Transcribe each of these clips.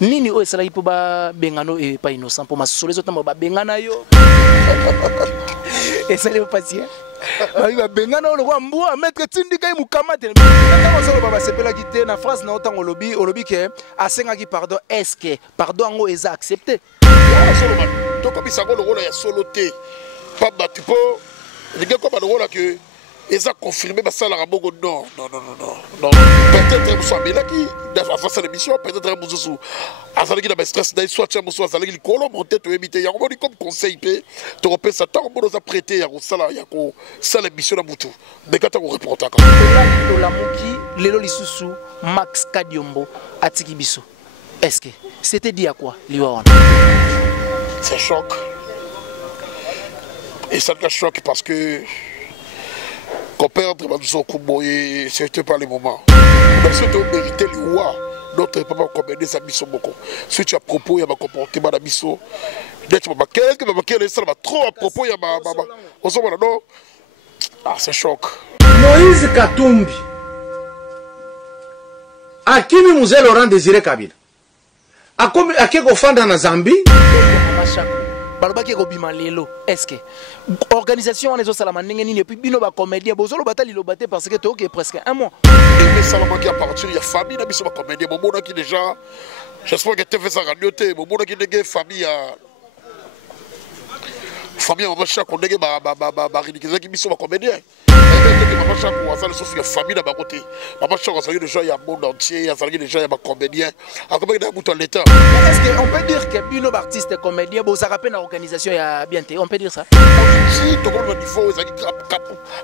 Nini o esala ipo ba bengano e pa innocent pour masolo les autres ba bengana yo. Et ça les patient. Ba bengana o lo mbua mettre tindika i mukamate. Quand on solo baba sepela kité na France na autant olobi que asenga ki pardon est-ce que pardon ngo eza accepté. Solo ba to ko bisango lo rôle ya solo té. Pas batipo. Les gars comme le rôle que ils ont confirmé que ça la rabogo non. Peut-être que ça mais là qui dans face à l'émission peut-être que vous à ça qui dans stress d'ailleurs soit tu soit ça qui colo monter to éviter il y a comme conseil pe tu repères ça tant on nous a prêté ya ça là ya ko ça l'émission na mutu mais quand on reporter quand to la muki lelo lisusu Max Kadiombo atiki biso est-ce que c'était dit à quoi liwa c'est choc et ça te choque parce que qu'on perdre c'était pas le moment. Mais si tu as mérité le roi, notre papa commandé sa mission beaucoup. Si tu as propos, il y a un comportement de mission. D'être trop à propos, il y a non. Ah, c'est choc. Moïse Katumbi. Akimi Mouze Laurent Désiré Kabila. Akeko Fanda na Zambie. Balobaki ko bima lelo est-ce que organisation on les salama ndenge nini et puis bino ba comédien bozolo batali lo baté parce que to presque un mois et salama qui à partir il y a famille na biso ba comédien bon qui déjà j'espère que tu fais ça radio té bon qui ndenge famille on va chaque ndenge ba ridiculiser qui biso ba comédien maman chaque on ça le souffle famille d'abord côté maman chaque ça déjà il y a monde entier ça déjà il y a ba comédien à comment dans bouton l'état est-ce qu'on peut dire que bino artiste comédien bon ça rappelle l'organisation il y a bien on peut dire ça si tout le monde il faut ça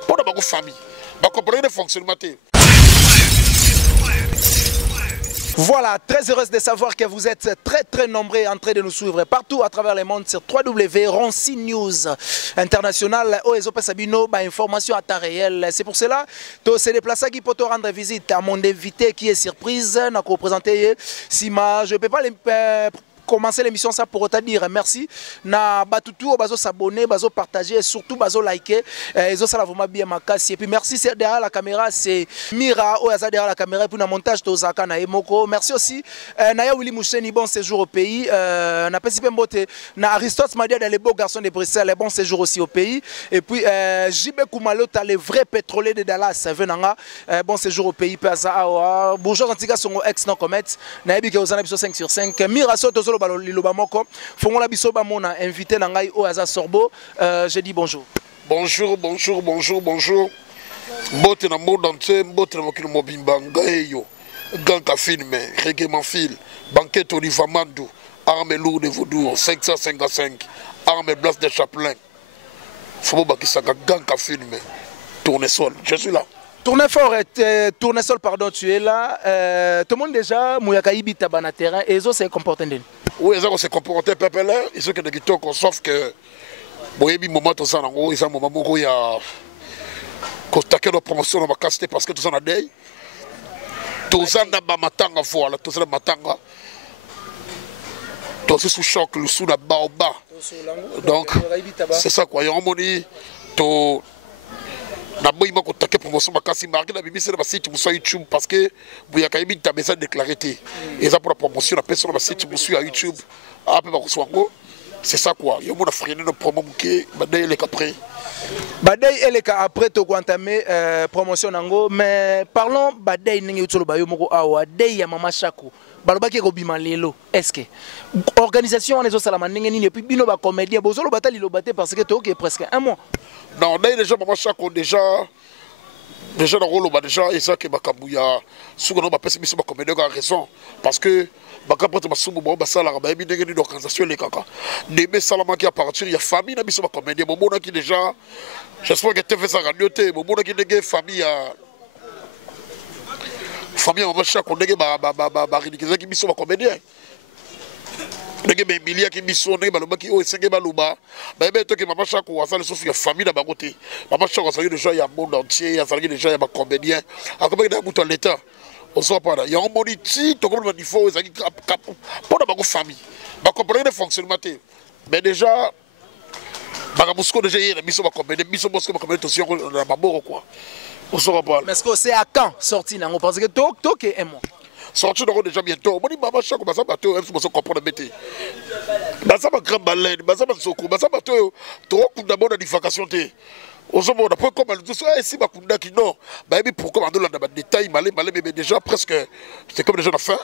pour d'abord famille ba comprendre le fonctionnement. Voilà, très heureuse de savoir que vous êtes très nombreux en train de nous suivre partout à travers le monde sur www.ronci News International. Oezo Sabino, information à temps réel. C'est pour cela que c'est déplacé qui pour te rendre visite à mon invité qui est surprise. N'a représenté Sima, je ne peux pas les commencer l'émission ça pour te dire merci na batutu bazo s'abonner bazo partager et surtout bazo liker et ça vraiment bien makasi et puis merci c'est derrière la caméra c'est Mira oyaza derrière la caméra et puis na montage tozaka na Emoko merci aussi Naya Willy Moucheni bon séjour au pays na Pesipe Mbote na Aristote Madia dans les beaux garçons de Bruxelles bon séjour aussi au pays et puis JB Koumalo t'as les vrais pétroliers de Dallas venanga bon séjour au pays Pasa awa bonjour antika son ex non comet na ebi ke ozana biso 5 sur 5 Mira so tozolo liloba moko fongola biso ba mona invité na ngai o aza sorbo je dis bonjour bonjour mbote na monde entier mbote na mokili mobimba ngayo ganka filme règlement fil banquette Oliva Mandou arme lourde de Vaudour 555 arme Blas de Chaplin faut bakisaka ganka filme tournesol je suis là. Tournesol, pardon, tu es là. Tout le monde déjà, Mouyaka Ibita Bana terrain, et ils se comportent. Oui, ils se comportent pépélé, ils sont que des guitons, sauf que, bon, il y a un moment, ils ont un moment où il y a. Quand tu as une promotion, on va casser parce que tout ça a des. Tout ça n'a pas matanga, voilà, tout ça n'a pas matanga. Tout ça sous choc, le sous la baoba. Donc, c'est ça quoi, il y a un moment où na boy mako take promotion makasi marqué na BBC na site sur YouTube parce que boya kayimi ta message déclaré et ça pour la promotion na personne na site sur YouTube après ba koswango c'est ça quoi yo mona freiner no promo muke badai eleka après to entamer promotion nango mais parlons badai ningi utolo ba yo moko awa dei ya mama Chaku balobaki ko bima lelo est-ce que organisation on les salama ningi nini et puis bino ba comédien bozolo batali lo baté parce que to presque un mois. Non, déjà, maman Chaku, déjà dans le rôle, déjà, et ça que Bakabouya, souvent, on va passer sur ma comédie, a raison. Parce que, Bakapata Masumu, Bassala, Babi, une organisation, les caca. Deme Salama qui a partir, il y a famille, n'a pas ma comédie, mon monde qui déjà, j'espère que tu fais ça radio, mon monde qui est famille, maman Chaku, on est ridiculisé qui mise sur ma comédie. Ndenge Emilia qui biso ndenge baloba ki o esenge baloba ba be to ke mama Chaku wa sala sofi ya famille na bangote mama Chaku ça déjà ya monde entier ya ça déjà ya ba comédien akoba na buto l'état on soit pas là ya on moniti to comme il faut ezaki pour na bango famille ba comprendre le fonctionnement mais déjà ba busco déjà ya biso ba comédien biso bosco ba comédien aussi na baboro quoi on soit pas mais est-ce que c'est à quand sorti nango parce que to que est moi sortir déjà bientôt. On dit maman chaque fois ça bateau, elle se comprendre bêté. Basa ma grand baleine, basa ma soko, basa bateau, trop d'abord la diffacation té. Aux hommes on a pas comme elle dit si ma kunda qui non, bah pourquoi on donne la détail malé mais déjà presque c'est comme déjà la fin.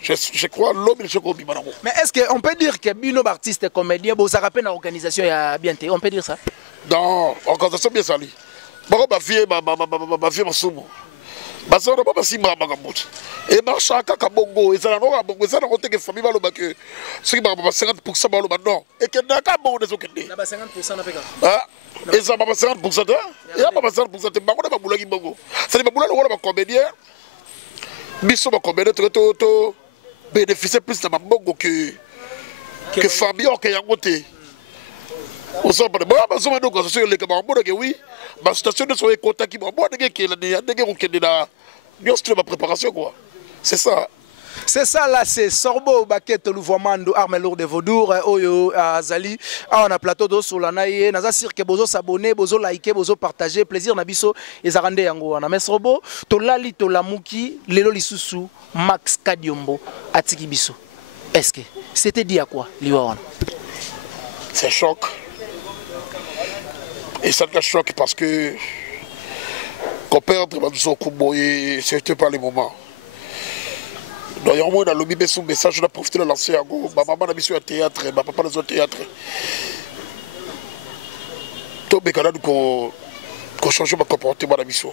Je crois l'homme il se comprend bien. Mais est-ce qu'on peut dire que Bino artiste comédien bon ça rappelle l'organisation il y a bien on peut dire ça? Non, organisation bien sali. Bon ma fille ma somme. Parce qu'on n'a pas si mal à et marche à Kakabongo, et ça n'a pas bongo, ça n'a pas été famille le bac. Ce qui m'a 50% dans le maintenant. Et qu'il n'a qu'à bon des autres. Il n'a pas 50% d'Afrique. Ah, et ça m'a pas 50%. Il n'y a pas 50%. Il n'y a pas boula qui bongo. Ça n'est pas boula le comédien. Bisso ma comédien, tout bénéficier plus de ma bongo que Fabien qui a monté. Au centre de moi, je suis donc sur les camarades, oui, ma station de soins contact qui m'a dit qu'il y a des ma préparation, quoi. C'est ça. C'est ça là, c'est Sorbo Baket Louvomando, arme lourde de Vaudour, Oyo Azali. On a plateau d'eau sur la naïe, Naza Sirke, Bozo s'abonner, Bozo liker, Bozo partager, plaisir Nabiso, et Zarande Yango. Mais Sorbo, Tolali Tolamuki, Lelo Lisusu, Max Kadiombo, Atiki Biso. Est-ce que c'était dit à quoi, Liwawan? C'est choc. Et ça te choque parce que quand perdre Kuboye, c'était pas le moment. Donc il y a un moment dans le message, je dois profiter de lancer à go. Ma maman a mis sur un théâtre, ma papa dans un théâtre. Tout le monde a changé mon comportement dans la mission.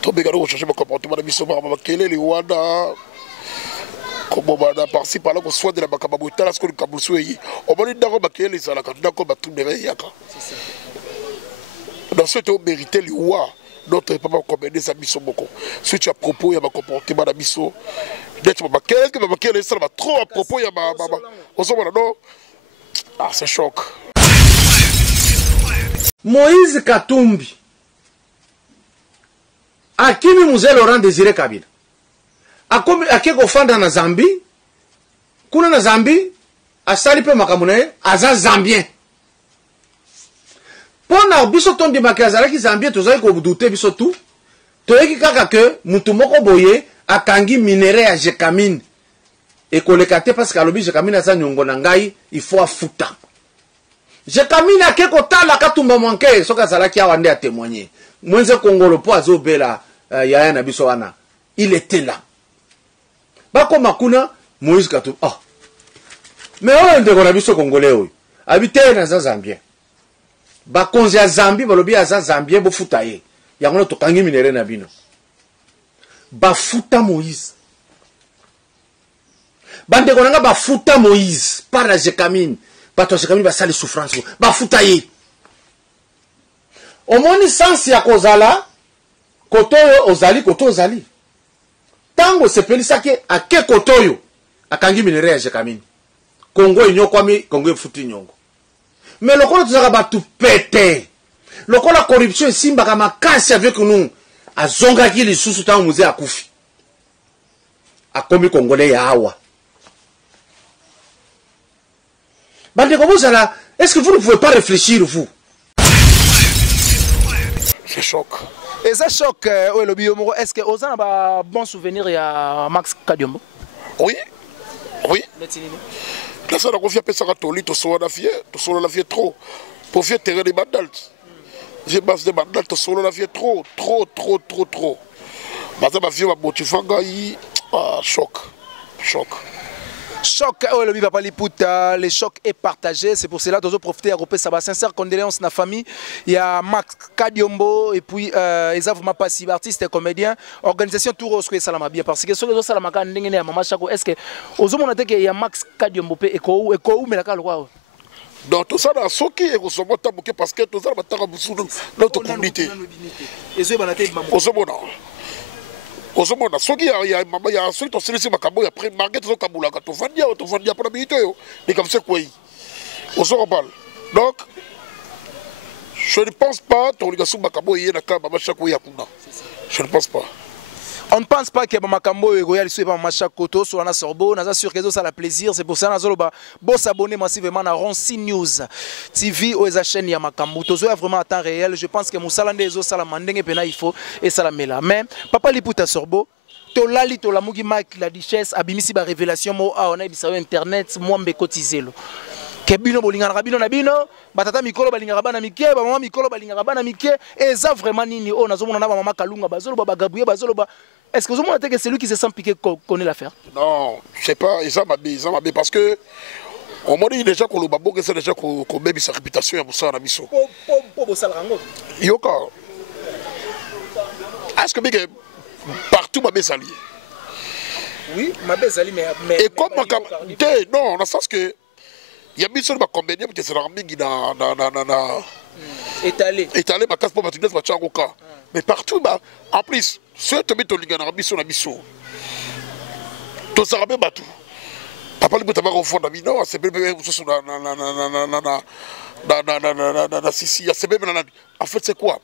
Tout le monde a changé mon comportement dans la mission. Ma maman quel est le Wanda? Comme on a parti par là, on soit de la Bakababouta, là, ce qu'on a kaboussoué. On m'a dit d'accord, quel est ça, là, d'accord, tout le monde. Dans ce temps, on méritait le roi. Notre papa a commandé sa mission beaucoup. Si tu as propos, il y a un comportement dans la mission. D'être ma quel est ça, trop à propos, il y a ma. On s'en va là, non? Ah, c'est choc. Moïse Katumbi. Akimi Mzee Laurent Désiré Kabila. Akeko fanda na Zambie. Kuna na Zambie. Asali pe makamune. Aza Zambien. Pona biso tondi makazala ki Zambie tozali ko douter biso tout. Toyeki kaka ke mutu moko boye akangi minere ya Jekamine. Et koleka te parce que alobi Jekamine asa nyongo na ngai il faut afuta. Jekamine akeko tala katumba mwanke soka zalaki awa nde a témoigner. Mwenze Kongolo po azobela yaya na biso wana. Il était là. Bako makuna Moïse Katumbi. Ah. Mais on ndeko na biso Congolais oyo. Habité na Zambien. Bakonzi ya Zambie balobi aza Zambien bo futa ye. Yango to kangi minere na bino. Ba futa Moïse. Bande konanga ba futa Moïse par la Jekamine. Bato Jekamine ba sali souffrance. Ba futa ye. Omoni sansi ya kozala kotoyo ozali koto ozali. Tango sepelisaki ake kotoyo akangi minere ya Jekamine. Kongo inyokwami Kongo futi nyongo. Mais le col de batu pété. Le col la corruption est simba kama kasi avec nous. A zonga ki li susu ta musée a kufi. A komi Congolais ya awa. Bande comme ça là, est-ce que vous ne pouvez pas réfléchir vous? C'est choc. Et ça choque le biomoro. Est-ce que vous avez un bon souvenir à Max Kadiombo? Oui. Oui. La salle a confié à Pessara Toli, tu sois la fière trop. Pour faire terrain des bandals. J'ai base de bandals, tu sois la fière trop. Maintenant, ma fille m'a motivé, choc. Choc, oh le papa Liputa, le choc est partagé, c'est pour cela que nous avons profité à regrouper ça. Sincère condoléances à la famille. Il y a Max Kadiombo et puis Ezav Mapasi, artiste et comédien. Organisation Touro Square Salama bien parce que sur les autres Salamaka n'engagent à Mama Chako. Est-ce que aux hommes on a dit qu'il y a Max Kadiombo et Eko mais la caloi. Donc tout ça dans ce qui est au sommet tabouké parce que tout ça va t'arranger sur notre communauté. Et ce banaté au sommet. Ozomona soki ya mama ya soki to silisi makambo ya après market zo kabula ka to vandia pour la minute yo ni comme ça quoi ozomona donc je ne pense pas to liga suma makambo yena ka mama chako ya kuna je ne pense pas. On ne pense pas que Makambo et Goyal soient pas Machakoto sur la Sorbo. Nous sûr que ça a plaisir. C'est pour ça que nous avons s'abonner massivement à Ronsi News TV ou à chaîne Makambo. Tous vraiment à temps réel. Je pense que Moussa Landé Zo Salamandeng et Pena il faut et Salamela. Mais Papa Liputa Sorbo, tolali tolamuki Mike la Duchesse abimisi ba révélation mo a on a bisayo internet moi mbekotizelo ke bino bolingana ka bino na bino batata mikolo balingaka bana mike ba mama mikolo balingaka bana mike eza vraiment nini o nazomona na ba mama kalunga bazolo ba gabuye bazolo ba est-ce que vous montrez que c'est lui qui se sent piqué connaît l'affaire? Non, je sais pas, ils ont mabé parce que on m'a dit déjà qu'on le babo que c'est déjà qu'on met sa réputation pour ça à la mission. Yoka. Est-ce que partout mabé sali? Oui, mabé sali mais et comme non, dans le sens que il y a mis sur ma combien peut-être c'est rambi dans étalé ma casse pour ma tudesse ma changoka. Mais partout bah en plus ceux qui mettent au ligue en mission la mission. Tout ça ramène batou. Papa lui peut avoir au fond d'amis non c'est même sous na sisi c'est même en fait c'est quoi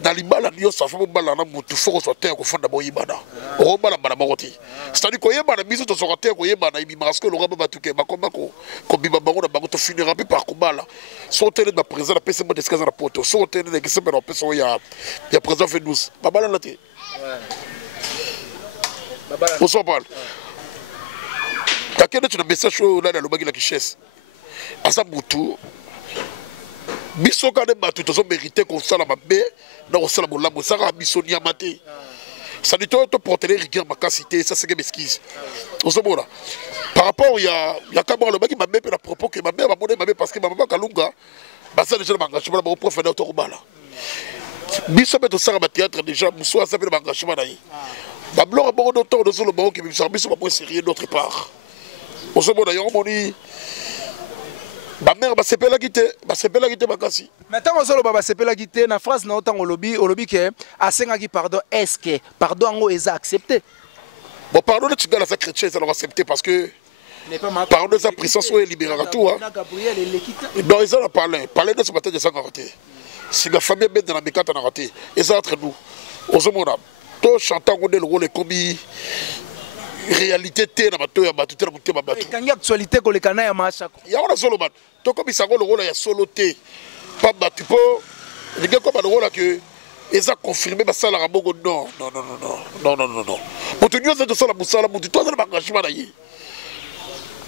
dans les balles il y a ça fait balle na mutu faut soit terre au fond d'abord ibada au bala bala bakoti c'est-à-dire que yeba na biso to sur terre ko yeba na ibi parce que le raba batuke bakoma ko biba bango na bango to finira pe par kubala so tele na présent na pese mo descaza na poto so tele na kese na pese ya présent fait 12 babala na te ouais babala on s'en parle. Quand tu as un message sur la lobby la richesse, à sa boutou, biso quand même tout ont mérité qu'on soit la mabé, non soit la bolambo, ça a biso ni amaté. Ça dit toi porter les rigueurs ma capacité, ça c'est que mesquise. On se voit là. Par rapport il y a quand même le mec qui m'a mis à propos que ma mère m'a monné parce que ma maman Kalunga, bah ça déjà m'engagement là au prof d'autoroba là. Biso met au ça à théâtre déjà, musoa ça fait l'engagement là. Bah blanc à bord d'auteur de solo bord qui me service sur ma sérieux d'autre part. On se voit d'ailleurs, on dit. Ma mère, c'est pas la guitare, ma cassie. Maintenant, on se voit, c'est pas la guitare. Na phrase, na autant au lobby que, à 5 ans, pardon, est-ce que, pardon, est accepté? Bon, pardon, tu gagnes la chrétien, ça l'ont accepté parce que. Pardon, sa puissance est libérée tout. Non, ils en ont parlé. Parler de ce matin, ils ont raté. Si la famille est dans la mécate, on a raté. Ils sont entre nous. On se voit, tout chantant, on est le rôle comme réalité té na bato ya bato té na muté bato kangi actualité ko le kana ya mashako ya ona solo bato to ko bisango le rôle ya solo té pas bato po les gars comme le rôle que ils ont confirmé ba sala rabongo non mutu nyoza to sala musala mutu to sala engagement na yi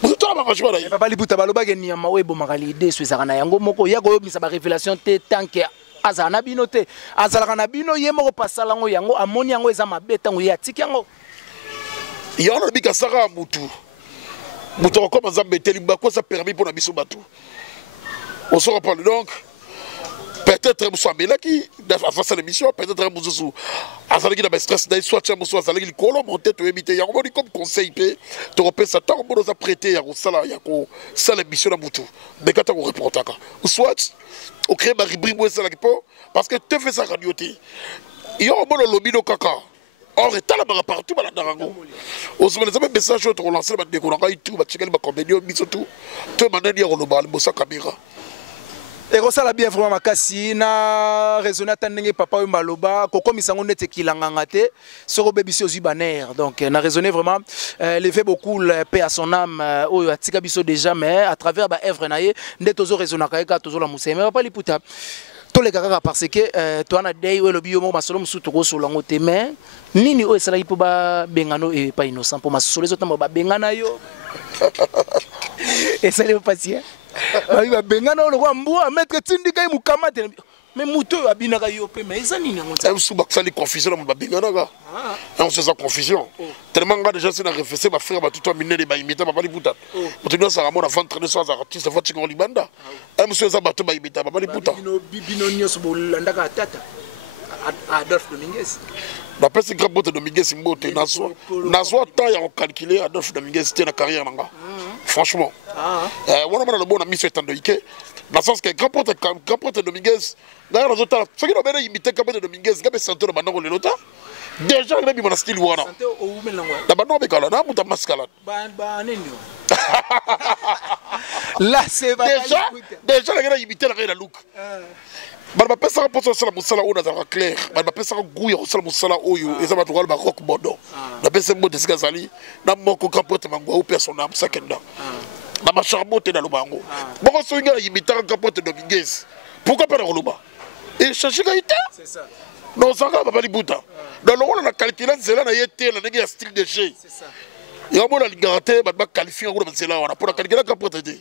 mutu to engagement na yi papa libuta baloba ke ni ma webo makali ide sweza na yango moko ya ko yobisa ba révélation té tant que azana bino té azala na bino yemo ko pasala ngo yango amoni yango eza mabeta ngo ya tiki yango. Il y a un bika sara mutu. Mutu comme Zambé Telimba, quoi ça permet pour la mission batou. On se reparle donc. Peut-être que soit là qui face à l'émission, peut-être que Mouzou, à ça qui n'a pas stress, soit tu as Mouzou, à ça qui colon monté, tu éviter. Il y a un comme conseil, tu repères ça, tant qu'on nous a prêté, il y a ça l'émission à Moutou. Mais quand on répond, ou soit, on crée ma rubrique, parce que tu fais ça radioté. Il y a un bon lobby de caca. Or, et là partout, on se met les messages, on lance les décollants, tout, et ça la bien vraiment makasi na raisonner attendre papa ou maloba koko misango nete kilanga te soko bebisi ozi banner donc na raisonner vraiment lever beaucoup paix à son âme oyo atika biso déjà mais à travers ba œuvre na ye ndetozo raisonner ka tozo la museme papa liputa to le kaka parce que to ana day o lobi yo mo masolo musutu ko so lango te mais nini o esala ipo ba bengano e pas innocent pour masolo zo tamba ba bengana yo et ça les patient il va bengana le roi mboa mettre tindika i mukamate mais muto abinaka yo pe mais ça nini ngonza sous bakali confusion ba bengana ga on se sent confusion tellement nga déjà c'est na réfléchir ba frère ba tout miner ba imita ba bali puta muto ça ramona vendre de soir artiste fa tiko libanda monsieur ça ba to ba imita ba bali puta bino nyoso bolandaka tata Adolphe Dominguez. D'après ce grand botte Dominguez Mbote, Nazo temps y a calculé Adolphe Dominguez c'était la carrière nanga. Franchement. On a le bon ami sur Tandoïke. Dans le sens que grand pote Dominguez, d'ailleurs les autres, ceux qui ont bien imité grand pote Dominguez, gabe santé le bandon le lota. Déjà il a mis mon style wana. Santé au melango. La bandon be kala na muta mascalade. Ba nenyo. Là c'est déjà il a imité la look. Bal ba pesa pour ça la musala on a clair bal ba pesa gouya ça la musala oyo et ça va trouver le rock bodo na pesa mo de sikazali na moko capote mangwa ou personne na sakenda na ma charmote na lubango boko soinga imita capote Dominguez pourquoi pas le roloba et changer gaïta c'est ça Non, ça va pas libuta. Dans le rôle, on a calculé, c'est là, on a été, on a un style de jeu. C'est ça. Et on a garanti, on a qualifié, on a pour calculer la capacité.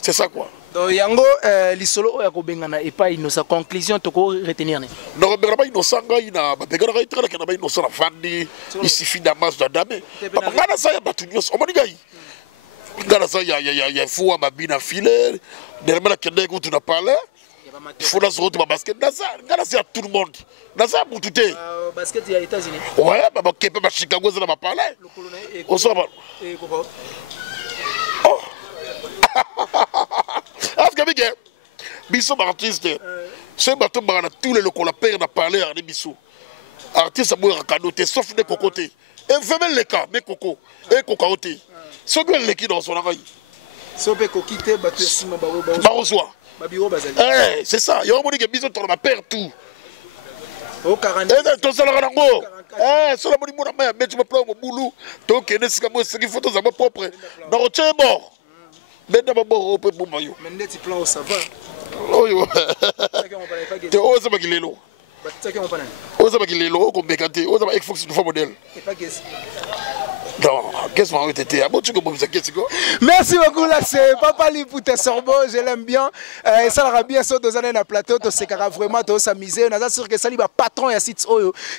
C'est ça quoi. Donc, yango, l'isolo, il y a un pas innocent. Conclusion, tu peux retenir. Non, mais pas innocent, il y a un innocent, il suffit d'un masse de dame. Pas ça, il y a pas tout. On m'a dit, il y a fou à ma bine à filer. Derrière la kende que tu n'as pas là. Il faut la sortir ma basket. C'est à tout le monde. C'est à tout le monde. Basket, il y a les États-Unis. Ouais, mais pas Chicago, ça n'a pas parlé. On s'en va. Oh! Parce que Bissot artiste, c'est bateau barana tous les locaux la père n'a parlé à Bissot. Artiste à boire cadeau, sauf des cocotés. Et vraiment les cas, mais coco, et cocaoté. Ce que les qui dans son oreille. Sauf que coquité, bateau sima barozoa. Eh, c'est ça. Il y a un moment que Bissot on perd tout. Oh, 40. Et ton salaire en gros. Eh, sur la monnaie, mon amère, mais tu me prends mon boulot. Donc, il y a des photos à ma propre. Non, tu es mort. Mais d'abord, on peut pour maillot. Mais tu plans au savant. Oh, yo. Tu oses pas qu'il est là. Ose pas qu'il est là, on peut canter. Ose pas qu'il faut que tu fasses modèle. Non, qu'est-ce qu'on a été? Merci beaucoup, là, c'est Papa Lipouté Sorbo, je l'aime bien. Ça l'a bien sauté dans un plateau, c'est vraiment s'amuser. On a sûr que ça lui va patron et site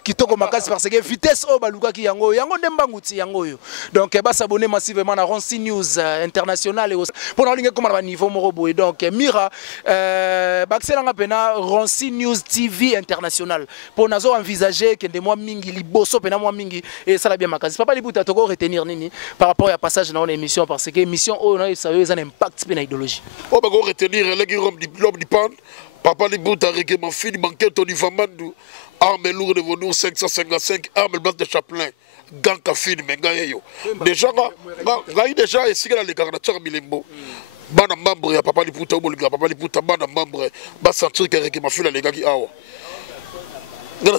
qui toque ma casse parce que vitesse au baluka qui yango ndembangouti yango yo. Donc bah s'abonner massivement à Ronsi News International pour la ligne comme à niveau morobo et donc Mira baxelanga pena Ronsi News TV International pour nazo envisager que des mois mingi liboso pena mois mingi et ça l'a bien ma casse. Papa Lipouté toko retenir nini par rapport à passage dans l'émission parce que l'émission on a un impact sur l'idéologie. On va retenir l'homme du pan. Papa Lipouté a réglé mon fils, manquait Tony Famandou, arme lourde de Vaudou 555, arme base de Chaplin, gant café, mais gaïo. Déjà, déjà, et si elle a les gardateurs Milembo. Bana membre, Papa Lipouté, Papa Lipouté, bana membre, bas sentir qu'il a réglé mon fils, les gars qui awa. Mais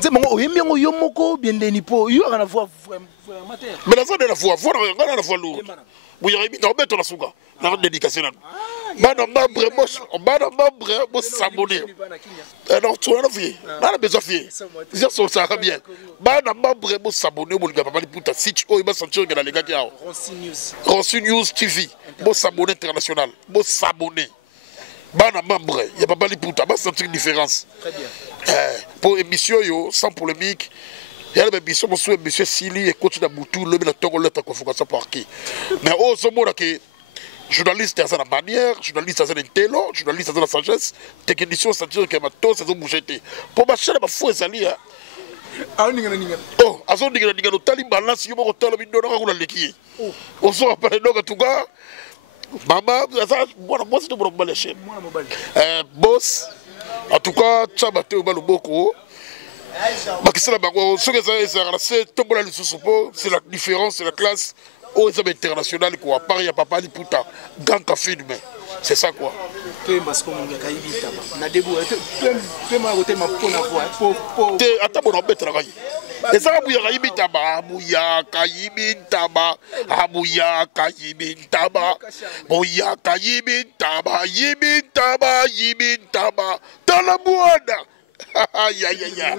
c'est bon, il moko bien des nipo, il y a la voix amateur. Mais la zone de la voix, la voix lourde. Oui, il y a mis dans le béton à Souga, la dédicace. Bana membre, moi s'abonner. Non, tu as vu, on a besoin de faire. Ils sont ça bien. Bana membre, moi s'abonner, mon gars, Papa Lipouté, si tu as sentir que les gars qui awa. Ronsi News TV, moi s'abonner international, moi s'abonner. Bana membre, il y a Papa Lipouté, moi sentir une différence. Très bien. Pour émission sans polémique, il y a une émission sur M. Sili et coach d'Aboutou, le Minatongo, le Takofuka par qui. Mais au moment que journaliste à sa manière, journaliste à sa intello, journaliste à sa sagesse, technicien sentir que ma tosse a bougé. Pour ma chaîne, ma foi, ça lit. Oh, à son niveau, il y a un taliban, si vous avez un taliban, l'équipe. On se rappelle donc à tout cas. Maman, moi c'est de mon bonne chaîne. Boss. En tout cas, Tchabate au Baloboko. C'est la différence, c'est la classe aux internationales quoi. Paris à Papa Lipouté, Gant Café humain. C'est ça quoi. Attends, mon embête travail. Et ça, Abouya Kaibitaba, Abouya Kaibintaba, Abouya Kaibintaba, Abouya Kaibintaba, Yibintaba, Yibintaba, dans la boîte. Aïe aïe aïe aïe.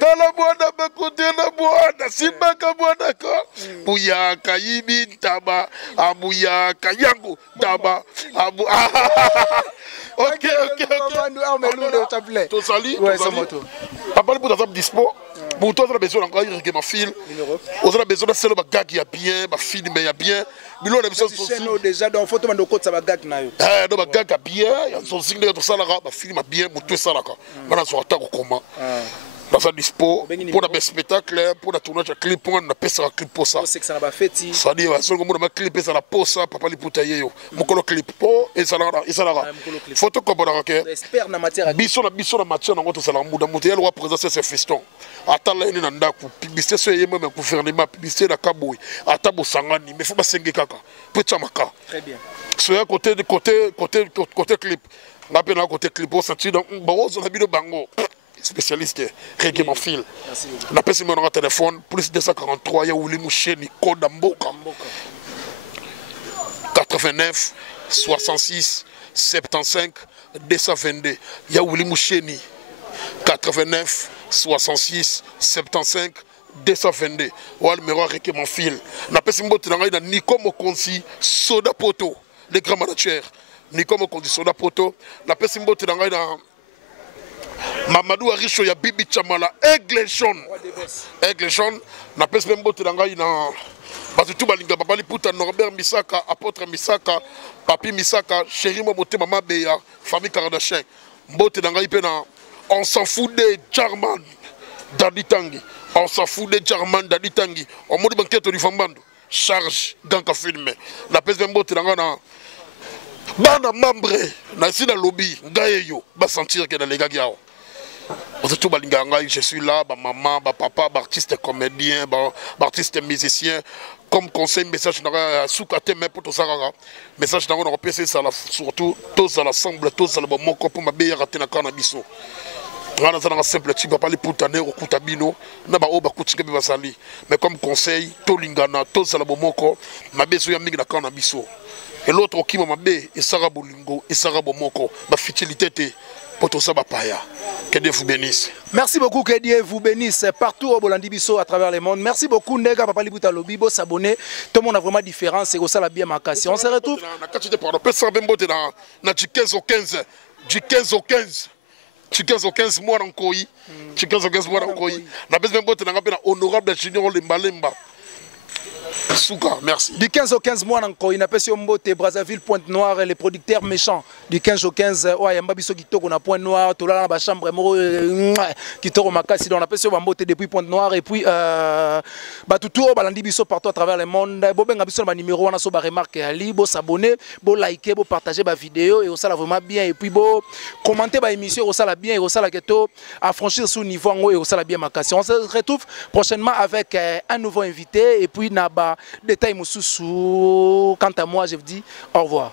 Dans la boîte, Simbaka boîte, Bouya Kaibintaba, Abouya Kayango, Taba, Abou. Ok. Tu salis, Papa Lipouté a dispo. Pour toi, on a besoin d'encore de ma fille. On a besoin de celle qui a bien, ma fille, mais il y a bien. Mais là, on a besoin de déjà dans photo de côté ça va gag na yo. Non, ma gag a bien, il y a son signe de ça là, ma fille m'a bien, mon tout ça là. Maintenant, on attaque comment. Dans sa dispo, pour un spectacle, pour un tournage de clip, pour un clip pour ça. C'est que ça n'a pas fait. Ça dit, si on a clip, ça la pose ça, Papa Lipouté yo. Mon colo clip, et ça là, photo comme on a raqué. Expert na matière. Bisson na matière, on a tout ça là, on a monté, elle va présenter ses festons. Attends là, il y a un ndaku, publicité sur le même gouvernement, publicité na Kaboui, attends Sangani, mais faut pas s'engager kaka, petit maka. Très bien. Sur côté clip, on a bien un côté clip, on s'entend dans on a mis le bango. Spécialiste, règlement fil. On appelle mon téléphone, plus 243, il y a Oulimouché, Nico Damboka. 89 66 75 222. Ya Willy Moucheni 89 66 75 222. Ou numéro avec mon fil. Na pesi mbote na ngai na Nico Mokonzi Soda Poto, le grand manager. Nico Mokonzi Soda Poto. Na pesi mbote na ngai na Mamadou Arisho ya Bibi Chamala Aigle Jaune. Aigle Jaune. Na pesi mbote na ngai na Batutu balinga babali puta Norbert Misaka, apôtre Misaka, Papi Misaka, chéri mo moté maman Beya, famille Kardashian. Mbote na ngai pe na on s'en fout de Jarman Daditangi. On s'en fout de Jarman Daditangi. On m'a dit banquette du Fambando. Charge ganka filmé. La peste de mbote na ngai na bana membre na si na lobby ngayeyo ba sentir que dans les gars yao. Tout je suis là, ma maman, ma papa, artiste comédien, artiste musicien. Comme conseil, message dans Soukate, mais pour tout ça, message dans le PC, surtout, tous à l'ensemble, tous à la bon pour ma meilleure raté na cannabis. On a un simple type, pas les poutaner au Koutabino, n'a pas au Bakouchke Basali. Mais comme conseil, Tolingana, tous à la bon moko, ma besoin de mig na cannabis. Et l'autre qui m'a bé, et Sarah Bolingo, et Sarah Bomoko, ma futilité. Que Dieu vous bénisse. Merci beaucoup, que Dieu vous bénisse partout au Bolandi Bisso à travers le monde. Merci beaucoup, Nega, Papa Libuta Lobibo, s'abonner. Tout le monde a vraiment différence, c'est ça la bien ma question. On se retrouve. Du 15 au 15. Du 15 au 15. Du 15 au 15 mois en Koyi. Du 15 au 15 mois en Koyi. La besoin de honorable Junior Lembalemba. Souka, merci. Du 15 au 15 mois encore, il n'a pas Mbote, Brazzaville, Pointe Noire, les producteurs méchants. Du 15 au 15, ouais, Mbabiso qui tourne à Pointe Noire, tout là dans la chambre, qui tourne au Makassi, on a pas Mbote depuis Pointe Noire, et puis, tout tour, Balandi Bisso partout à travers le monde. Boben Abisso, ma numéro, on a soba remarque à li, bo s'abonner, bo liker, bo partager ma vidéo, et ça la vraiment bien, et puis bo commenter ma émission, et ça la bien, et ça la ghetto, à franchir sous niveau, et ça la bien Makassi. On se retrouve prochainement avec un nouveau invité, et puis Naba. Détail Moussoussou. Quant à moi, je vous dis au revoir.